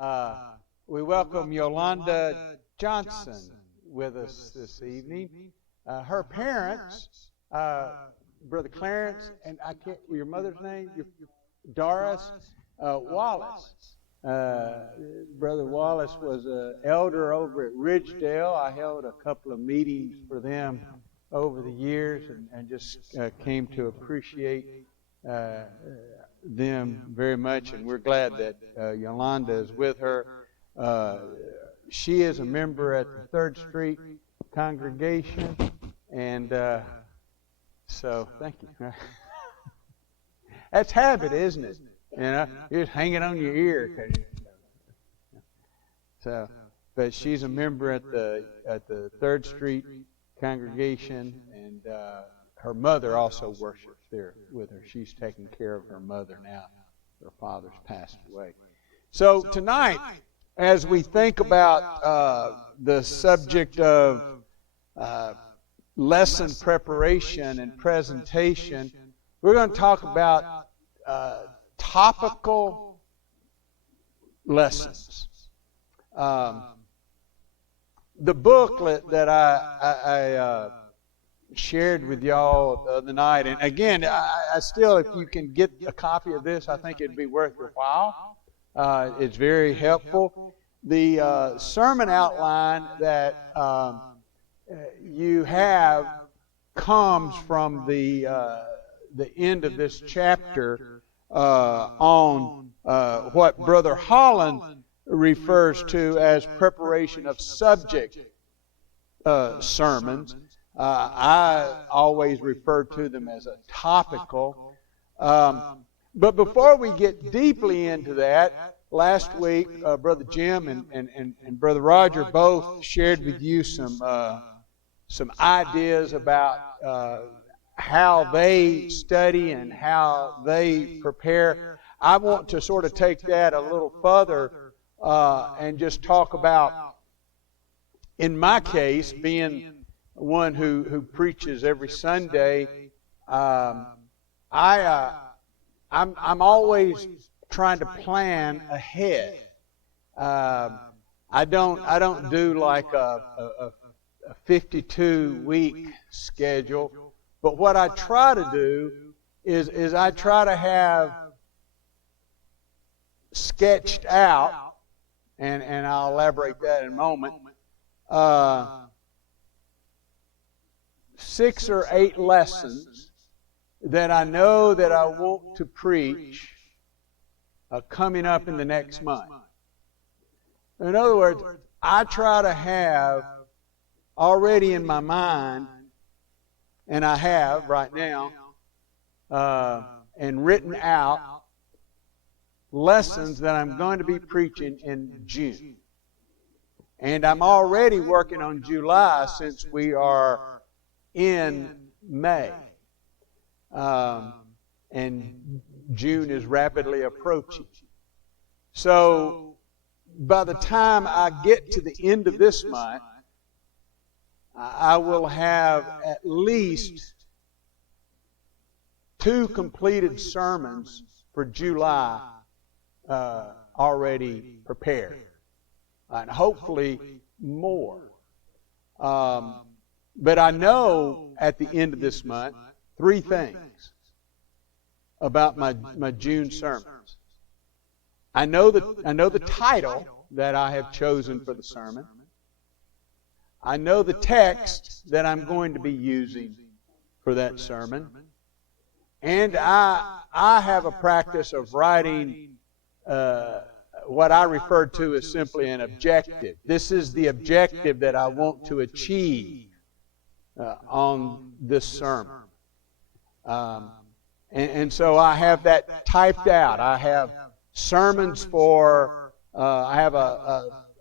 Uh, we welcome Yolanda Johnson with us this evening. Her parents, Brother Clarence, and your mother's name? Doris Wallace. Brother Wallace was an elder over at Ridgedale. I held a couple of meetings for them over the years and just came to appreciate them very much, and we're glad that Yolanda is with her. She is a member at the 3rd Street congregation, and so thank you. That's habit, isn't it? You know, you're just hanging on your ear. So, but she's a member at the 3rd Street congregation, and her mother also worships there with her. She's taking care of her mother now. Her father's passed away. So tonight, as we think about the subject of lesson preparation and presentation, we're going to talk about topical lessons. The booklet that I shared with y'all the other night, and again, I still, if you can get a copy of this, I think it'd be worth your while. It's very helpful. The sermon outline that you have comes from the end of this chapter on what Brother Holland refers to as preparation of subject sermons. I always refer to them as a topical. But before we get deeply into that, last week Brother Jim and Brother Roger both shared with you some ideas about how they study and how they prepare. I want to sort of take that a little further and just talk about, in my case, being one who preaches every Sunday, I'm always trying to plan ahead. I don't do like a 52-week schedule, but what I try to do is I try to have sketched out, and I'll elaborate that in a moment, 6 or 8 lessons that I know that I want to preach coming up in the next month. In other words, I try to have already in my mind, and I have right now, and written out lessons that I'm going to be preaching in June. And I'm already working on July since we are in May. And June is rapidly approaching. So by the time I get to the end of this month, I will have at least 2 completed sermons for July already prepared. And hopefully more. But I know at the end of this month 3 things about my June sermons. I know the title that I have chosen for the sermon. I know the text that I'm going to be using for that sermon. And I have a practice of writing what I refer to as simply an objective. This is the objective that I want to achieve on this sermon. And so I have that typed out. I have sermons for, I have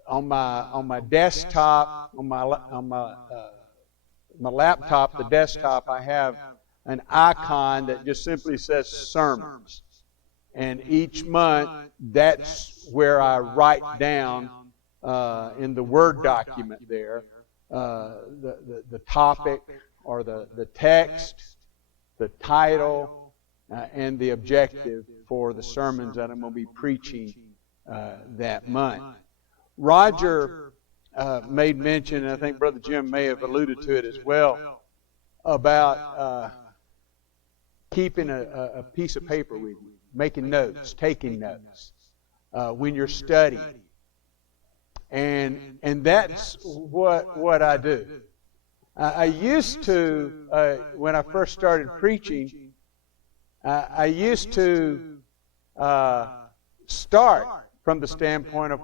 on my desktop, on my laptop, the desktop, I have an icon that just simply says sermons. And each month, that's where I write down in the Word document there the topic or the text, the title, and the objective for the sermons that I'm going to be preaching that month. Roger made mention, and I think Brother Jim may have alluded to it as well, about keeping a piece of paper with you, making notes, taking notes when you're studying. And that's what I do. I used to, when I first started preaching, I used to start from the standpoint of